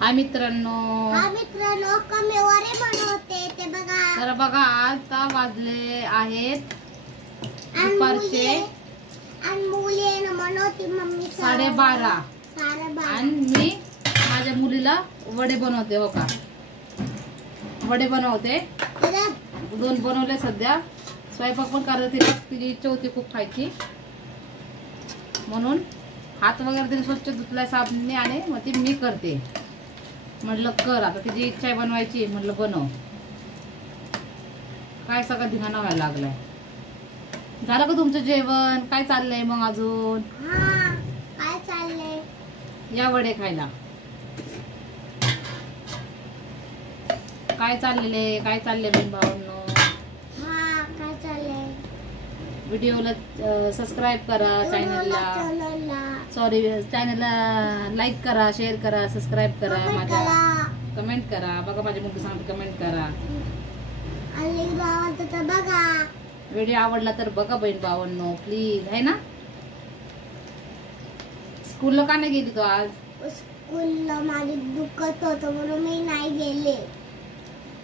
हाय मित्रांनो, कमी वरे बनवते ते बघा. तर बघा आता वाजले आहेत दुपारचे आणि मुली बनवते मम्मी 12:30 आणि मी माझ्या मुलीला वडे बनवते. हो का, वडे बनवते. 2 बनवले सध्या. स्वयंपाक पण करते. तिची इच्छा होती खूप खायची म्हणून हात वगैरे तिने स्वच्छ धुतलाय साबणाने आणि मग ती मी करते. म्हटलं कर, आता तिची इच्छा आहे बनवायची, म्हटलं बनव. काय सगळं धिंगाणा व्हायला लागलाय. झालं का तुमचं जेवण? काय चाललंय मग अजून? काय चाललंय? या वडे खायला. काय चाललेले? काय चाललंय बहीण भावांनो? काय चाललंय? व्हिडिओला सबस्क्राईब करा, चॅनलला लाईक करा, शेअर करा, सबस्क्राईब करा, माझ्या कमेंट करा. बघा माझी मुलगी सांगते कमेंट करा. बघा व्हिडिओ आवडला तर बघा बहीण भावांनो प्लीज, है ना. स्कूलला का नाही गेली तू आज? स्कूलला माझे दुखत होतं म्हणून मी नाही गेले.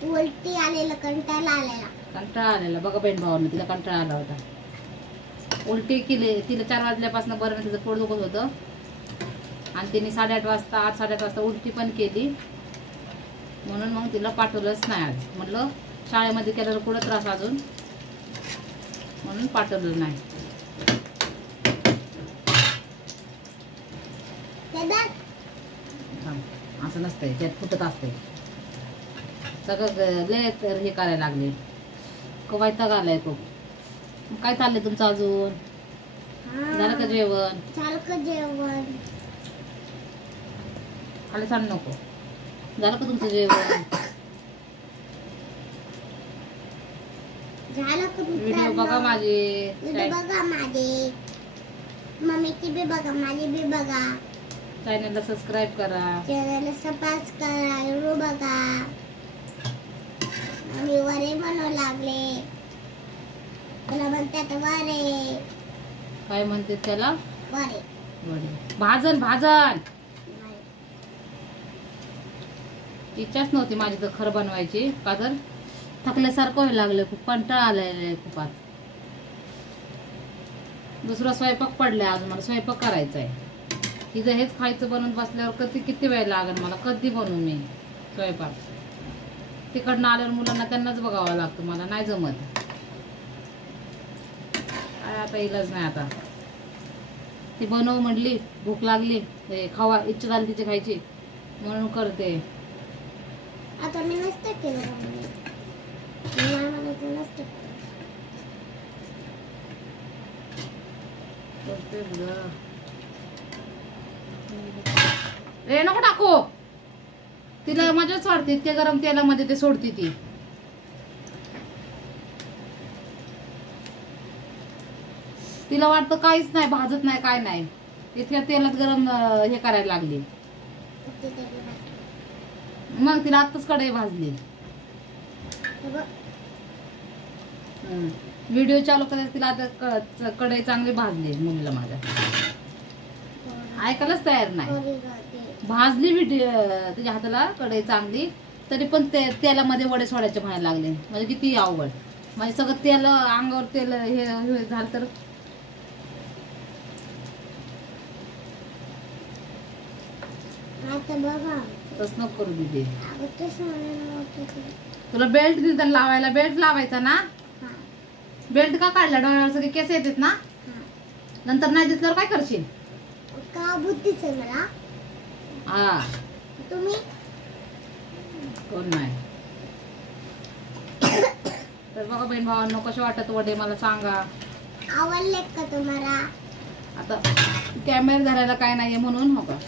उलटी आलेला, कंटाळा आलेला. बघा बहीण भावांनो, तिला कंटाळा आला होता. उलटी केली तिला 4 वाजल्यापासून. बरं तिचं पोट दुखत होतं आणि तिने 8:30 वाजता उलटी पण केली. म्हणून मग तिला पाठवलंच नाही आज. म्हटलं शाळेमध्ये केल्यावर कुठं त्रास अजून, म्हणून पाठवलं नाही. असं नसतंय, त्यात फुटत असते सगळं. लय हे करायला लागले, वैताग आलाय खूप. काय चाललंय तुमचं अजून? झालं का जेवण? खाली सांग नको. झालं का तुमचं जेवण? व्हिडिओ बघा माझे, मम्मीची बी बघा, माझी बी बघा. चॅनलला सबस्क्राईब करा. बघा. मी वरे बनवू लागले. त्याला म्हणतात वरे. काय म्हणते त्याला? वरे. भाजन. इच्छाच नव्हती माझी तर खरं बनवायची, का तर थकल्यासारखं व्हायला लागलं. खूप कंटाळा आलाय खूप. आज दुसरा स्वयंपाक पडलाय. अजून मला स्वयंपाक करायचा आहे. तिथं हेच खायचं बनवून बसल्यावर किती वेळ लागेल मला. कधी बनवून मी स्वयंपाक? तिकडनं आल्यावर मुलांना त्यांनाच बघावं लागतं, मला नाही जमत. काय आता इलाज नाही. आता ती बनव म्हटली, भूक लागली, खावा इच्छा झाली तिची खायची म्हणून करते. आता मी नसते केलं. रे नको टाकू. तिला मजाच वाटते. इतक्या गरम तेलामध्ये ते सोडते ती. तिला वाटतं काहीच नाही, भाजत नाही, काय नाही. इतक्या तेलात गरम हे करायला लागली. मग तिला आत्ताच कढई भाजली. व्हिडिओ चालू करायला तिला आता कढई चांगली भाजली. मुलीला माझ्या ऐकायलाच तयार नाही. भाजली व्हिडिओ तुझ्या हाताला कढई चांगली, तरी पण तेलामध्ये वडे सोडायचे म्हणायला लागले. म्हणजे किती अवघड. म्हणजे सगळं तेल अंगावर तेल हे झालं तर तसं नको करू दीदी. तुला बेल्ट दिला लावायला. बेल्ट लावायचा ना. बेल्ट का काढला? डोळ्यावर सगळे केस येतात ना. नंतर नाही दिसल्यावर काय करशील? का बुद्धीच आहे मला. हा, तुम्ही कोण नाही. तर बघा बहीण भावांनो, कसे वाटत वडे मला सांगा. आवडले का तुम्हाला? आता कॅमेरा धरायला काय नाहीये म्हणून. हो का,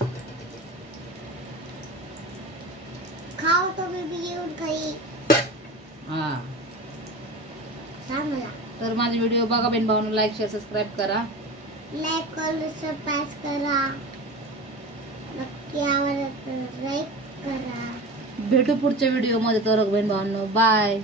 खाऊ तुम्ही बी येऊन काही. हा, सांग मला. तर माझे व्हिडिओ बघा बहीण भावांनो. लाईक शेअर सबस्क्राईब करा. लाईक करून सबस्क्राईब करा. नक्की आवडत लाईक करा. भेटू पुढच्या व्हिडिओ मध्ये. तर बहीण भावांनो बाय.